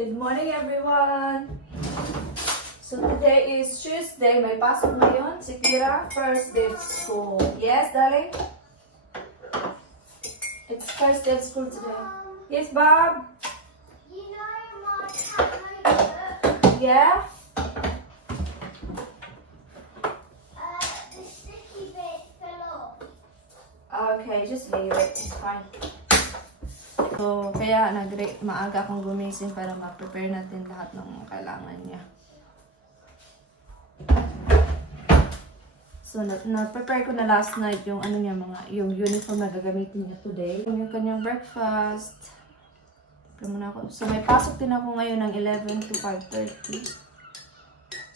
Good morning, everyone! So today is Tuesday. May pasok ngayon si Kira, first day of school. Yes, darling? It's first day of school today. Yes, Bob? You know my cat notebook? Yeah? The sticky bit fell off. Okay, just leave it. It's fine. So, kaya maaga akong gumising para ma-prepare natin lahat ng kailangan niya. So, na-prepare ko na last night yung ano niya, yung uniform na gagamitin niya today. Yung kanyang breakfast. Muna ako. So, may pasok din ako ngayon ng 11 to 5:30.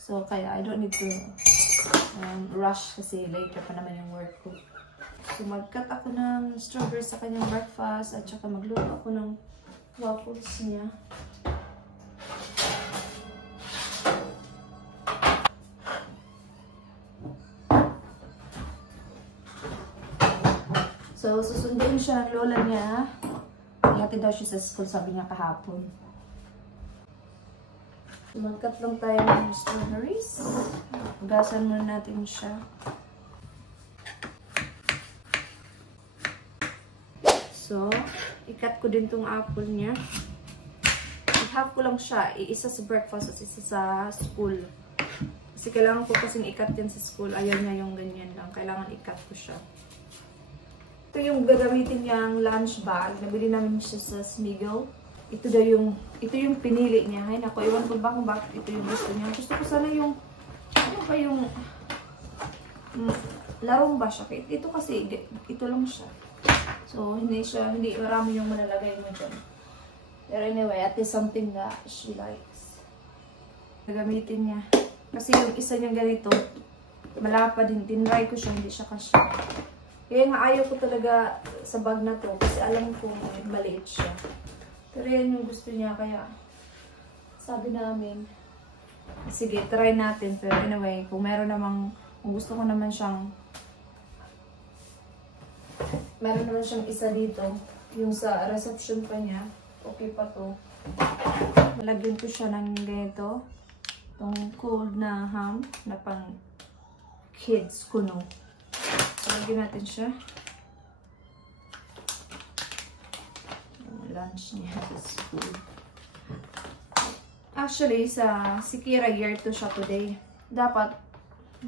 So, kaya I don't need to rush kasi later pa naman yung work ko. So, mag-cut ako ng strawberries sa kanyang breakfast at saka magluto ako ng waffles niya. So, susundin siya ng lola niya. Ihatid daw siya sa school, sabi niya kahapon. So, mag-cut lang tayo ng strawberries. Hugasan muna natin siya. So, i-cut ko din tong apple niya. I-half ko lang siya. Isa sa breakfast at isa sa school. Kasi kailangan ko kasing i-cut yan sa school. Ayaw niya yung ganyan lang. Kailangan i-cut ko siya. Ito yung gagamitin niyang lunch bag. Nabili namin siya sa Smiggle. Ito yung pinili niya. Ay nako, iwan ko ba kung bakit ito yung gusto niya. Gusto ko sana yung, ano ba yung, larong ba siya? Ito kasi, ito lang siya. So, hindi marami yung malalagay mo dyan. Pero anyway, at least something that she likes. Gagamitin niya. Kasi yung isa niyang ganito, malapad din. Tinry ko siya, hindi siya kasya. Kaya nga ayaw ko talaga sa bag na to. Kasi alam ko maliit siya. Pero yan yung gusto niya. Kaya sabi namin, sige, try natin. Pero anyway, kung gusto ko naman siyang meron naman siyang isa dito. Yung sa reception pa niya. Okay pa to. Malagyan ko siya ng ganito. Itong cold na ham na pang kids kuno. Lagyan natin siya. Lunch niya sa school. Actually, si Kira year 2 siya today. Dapat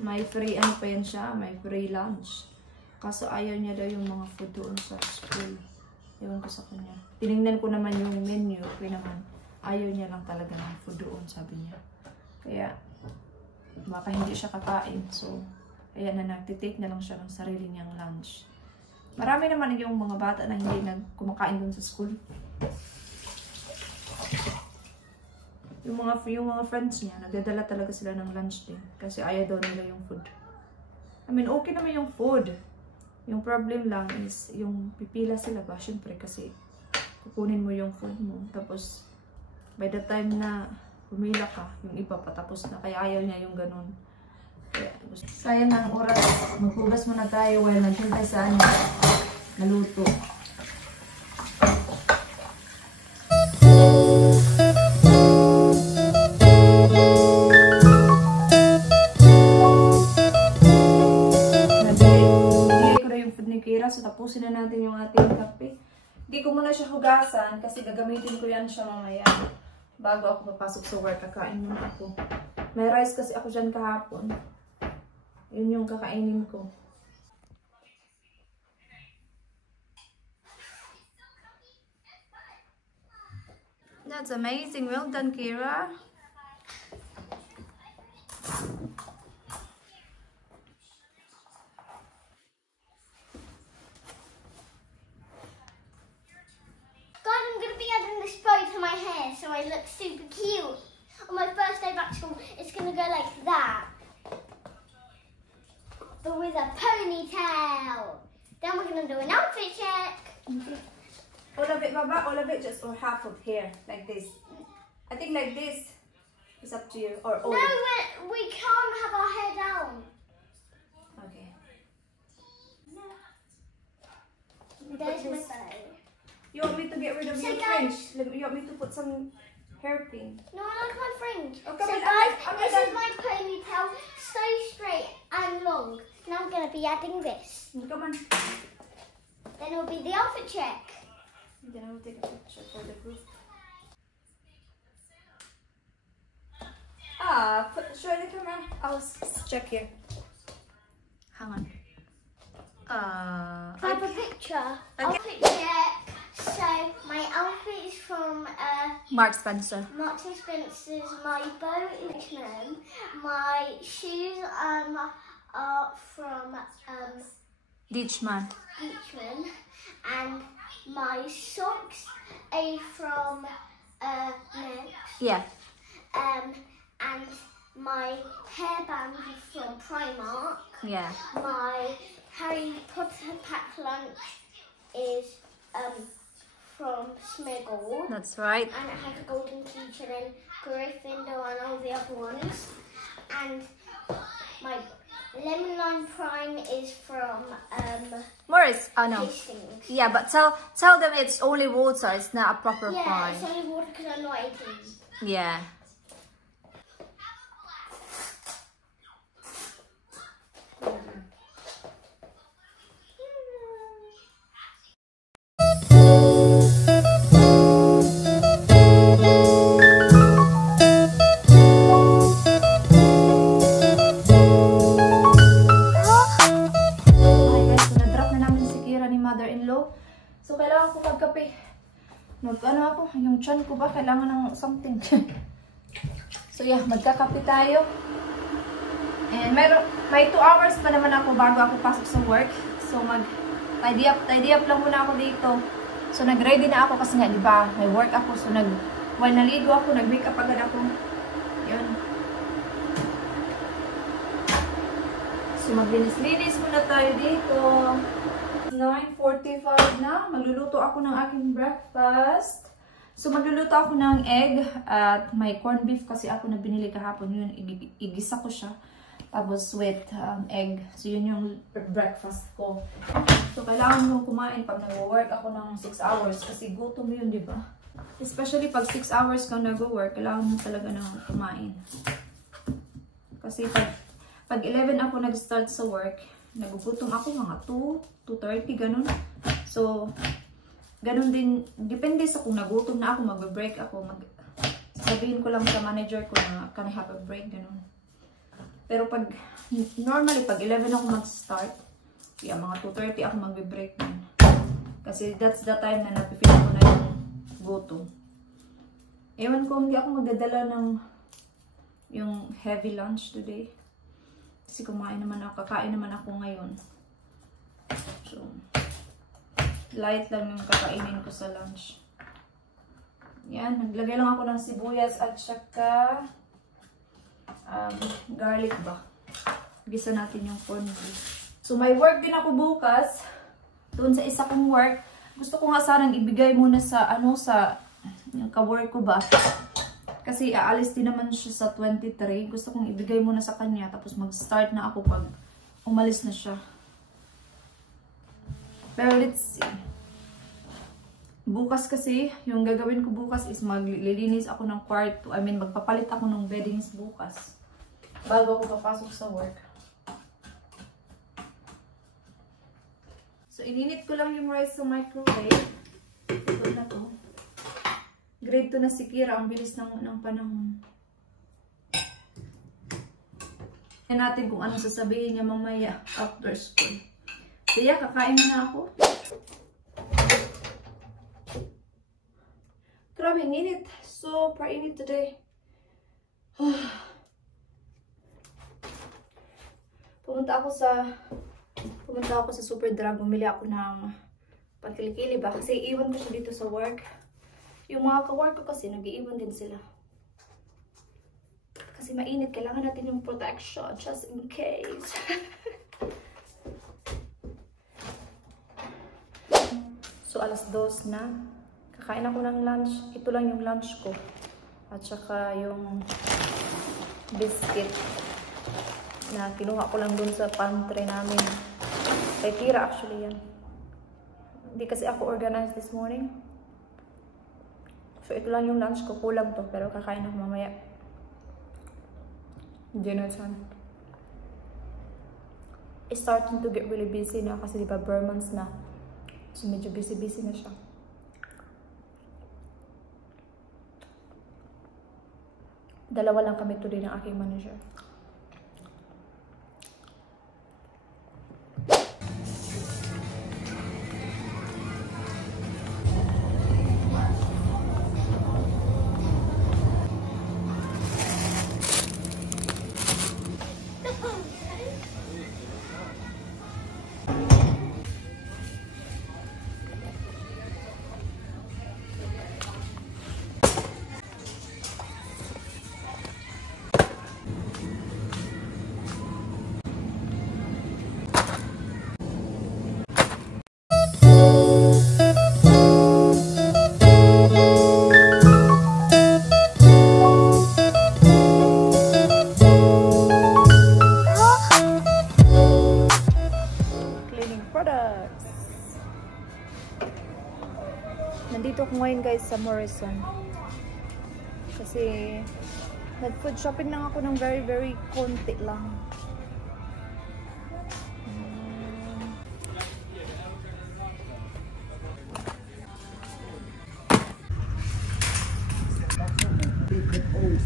may free ano pa yan siya. May free lunch. Kaso ayaw niya daw yung mga food doon sa school. Ewan ko sa kanya. Tinignan ko naman yung menu. Okay naman. Ayaw niya lang talaga ng food doon, sabi niya. Kaya, baka hindi siya kakain. So, kaya nagtitake na lang siya ng sarili niyang lunch. Marami naman yung mga bata na hindi kumakain doon sa school. Yung mga friends niya, nagdadala talaga sila ng lunch din. Kasi ayaw daw nila yung food. I mean, okay naman yung food. Yung problem lang is, yung pipila sila ba? Siyempre, kasi kukunin mo yung food mo. Tapos, by the time na pumila ka, yung iba patapos na. Kaya ayaw niya yung ganun. Kaya, sayang ang oras. Maghugas muna tayo while naghintay sa naluto. So, tapusin na natin yung ating kape. Hindi ko muna siya hugasan kasi gagamitin ko yan siya mamaya. Bago ako papasok sa work, kakain muna ako. May rice kasi ako dyan kahapon. Yun yung kakainin ko. That's amazing. Well done, Kira. To my hair so I look super cute. On my first day back to school, it's gonna go like that, but with a ponytail. Then we're gonna do an outfit check. All of it, Baba, all of it, just or half of hair, like this. I think like this. It's up to you. Or all. No, we can't have our hair down. Okay. There's my bow. You want me to get rid of your fringe? You want me to put some Hairpin. No, I like my fringe. Okay, So but guys, I'm this done. is my ponytail, so straight and long. Now I'm going to be adding this. Come on. Then it will be the outfit check. Then I will take a picture for the group. Show the camera. I'll check here. Hang on. Have a picture. Okay. Outfit check. So my outfit is from Mark Spencer. Marks and Spencer's. My bow is Richmond. My shoes are from Ditchman. Beachman, and my socks are from Next. Yeah. And my hairband is from Primark. Yeah. My Harry Potter pack lunch is from Smiggle. That's right. And it has a golden teacher and Gryffindor and all the other ones. And my lemon lime prime is from Morris. Oh no. Hastings. Yeah, but tell them it's only water. It's not a proper Yeah, pie. it's only water because I'm not 18. Yeah. So, kailangan ko magkape. Ano ako, yung chan ko ba, kailangan ng something. So, yeah, magkakape tayo. And may 2 hours pa naman ako bago ako pasok sa work. So, tidy up lang muna ako dito. So, nag-ready na ako kasi nga, di ba, may work ako. So, while naligo ako, nag-makeup agad ako. Yun. So, maglinis-linis muna tayo dito. 9:45 na. Magluluto ako ng aking breakfast. So, magluluto ako ng egg at may corned beef kasi ako na binili kahapon. Yun, igisa ko siya. Tapos with egg. So, yun yung breakfast ko. So, kailangan mo kumain pag nag-work ako ng 6 hours kasi gutom yun, di ba? Especially pag 6 hours kang nag-work, kailangan mo talaga na kumain. Kasi pag 11 ako nag-start sa work, nagugutom ako mga 2:30, ganun. So, ganun din, depende sa kung nagutom na ako, magbe-break ako, sabihin ko lang sa manager ko na can I have a break, ganun. Pero normally, pag 11 ako mag-start, yeah, mga 2:30 ako magbe-break din. Kasi that's the time na napipil ko na yung gutom. Ewan ko, hindi ako magdadala ng yung heavy lunch today. Kasi kakain naman ako ngayon. So, light lang yung kakainin ko sa lunch. Yan, naglagay lang ako ng sibuyas at saka garlic ba. Gisa natin yung corned beef. So, may work din ako bukas. Doon sa isa kong work. Gusto ko nga sanang ibigay muna sa yung ka-work ko ba. Kasi aalis din naman siya sa 23. Gusto kong ibigay muna sa kanya. Tapos mag-start na ako pag umalis na siya. Pero let's see. Bukas kasi, yung gagawin ko bukas is maglilinis ako ng kwarto. I mean, magpapalit ako ng beddings bukas. Bago ako papasok sa work. So, ininit ko lang yung rice sa microwave. Ito na to. Grade 2 na si Kira. Ang bilis ng panahon. Yan natin kung anong sasabihin niya mamaya after school. Kaya, kakain na ako. Grabe, ang init. Super init today. Pumunta ako sa Superdrug. Bumili ako ng pagkilikili ba? Kasi iwan ko siya dito sa work. Yung mga ka-work ko kasi, nag-iiwan din sila. Kasi mainit, kailangan natin yung protection, just in case. So, 2:00 na. Kakain ako ng lunch. Ito lang yung lunch ko. At saka yung biscuit na kinuha ko lang dun sa pantry namin. Kay Kira actually yan. Hindi kasi ako organized this morning. So, ito lang yung lunch ko. Kulang to, pero kakain ako mamaya. Dinner time. It's starting to get really busy na kasi diba bare months na. So, medyo busy-busy na siya. Dalawa lang kami today ng aking manager. Nandito ako ngayon guys sa Morrison. Kasi nag-food shopping lang ako ng very konti lang.